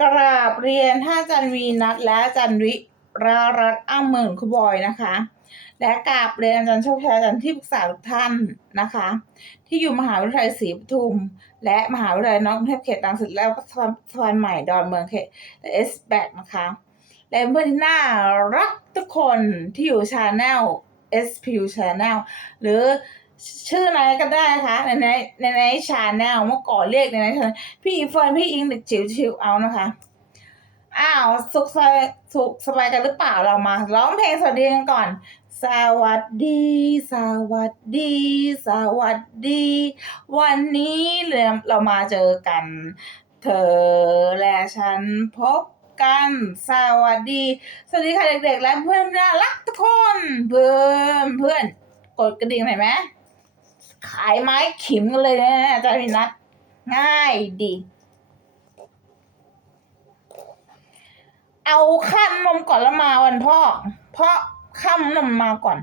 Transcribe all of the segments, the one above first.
กราบเรียนท่านอาจารย์วีนัทและอาจารย์วิรารัตน์อ้ำเมืองคุณบอยนะคะและกราบเรียนอาจารย์โชคชัยอาจารย์ที่ปรึกษาทุกท่านนะคะที่อยู่มหาวิทยาลัยศรีปทุมและมหาวิทยาลัยนอกกรุงเทพเขตรังสิตและสะพานใหม่ดอนเมืองเขตเอสแบกนะคะและเพื่อนที่น่ารักทุกคนที่อยู่ชาแนล SPU Channel หรือชื่อไหนก็ได้นะคะในชาแนลเมื่อก่อนเรียกในชาแนลพี่เฟิร์นพี่อิงเด็กจิ๋วชิวเอานะคะสุขสบายกันหรือเปล่าเรามาร้องเพลงสวัสดีกันก่อนสวัสดีสวัสดีสวัสดี วันนี้เรามาเจอกัน เธอและฉันพบกันสวัสดีค่ะเด็กๆและเพื่อนน่ารักทุกคนเพื่อนกดกระดิ่งหน่อยไหมขายไม้ขิมกันเลยนะอาจารย์วินัทง่ายดีเอาขั้นนมก่อนแล้วมาวันพ่อเพราะขั้นนมมาก่อน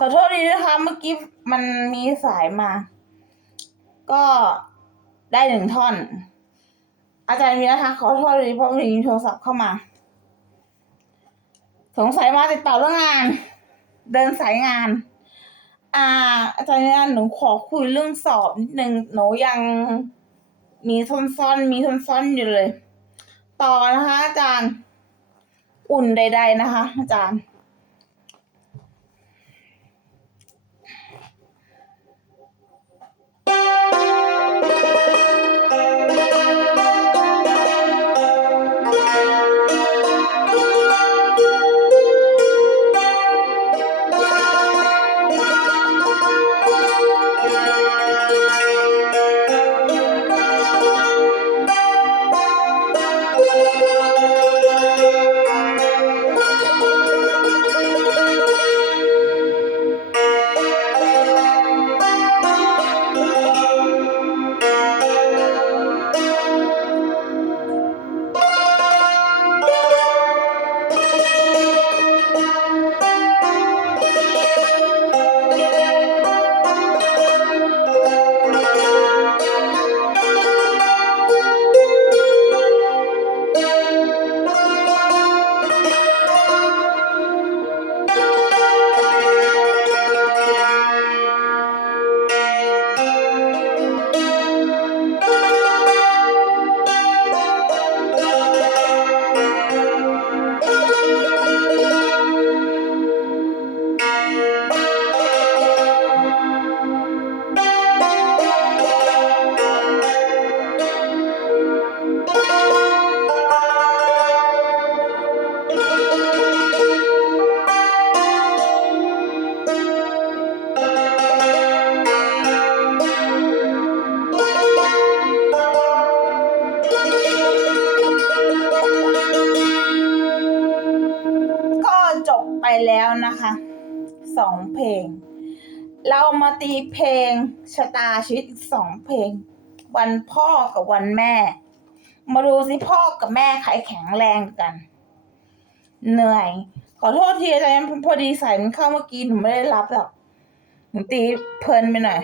ขอโทษดีนะคะเมื่อกี้มันมีสายมา ก็ได้หนึ่งท่อน อาจารย์มีนะคะขอโทษดีเพราะมีโทรศัพท์เข้ามา สงสัยมาติดต่อเรื่องงาน เดินสายงานอาจารย์มีหนูขอคุยเรื่องสอบนิดนึงหนูยังมีซ่อนอยู่เลย ต่อนะคะอาจารย์อุ่นใดๆนะคะอาจารย์ แล้วนะคะ2 เพลง เรามาตีเพลงชะตาชีวิตอีก2 เพลง วันพ่อกับวันแม่ มาดูสิพ่อกับแม่ใครแข็งแรงกัน เหนื่อย ขอโทษทีอาจารย์พอดีสายมันเข้าเมื่อกี้หนูไม่ได้รับหรอกหนูตีเพลินไปหน่อย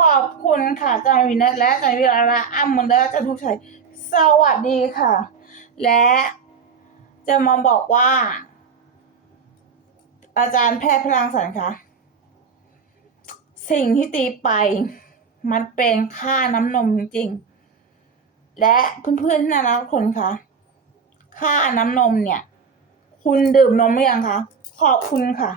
ขอบคุณค่ะอาจารย์วินัทและอาจารย์วิราระอ้ำมนและอาจารย์ทุกชัยสวัสดีค่ะ และจะมาบอกว่า อาจารย์แพทย์พลังสรรค์คะสิ่งที่ตีไปมันเป็นค่าน้ำนมจริงๆและเพื่อนๆที่น่ารักทุกคนคะค่าน้ำนมเนี่ย คุณดื่มนมหรือยังคะขอบคุณค่ะ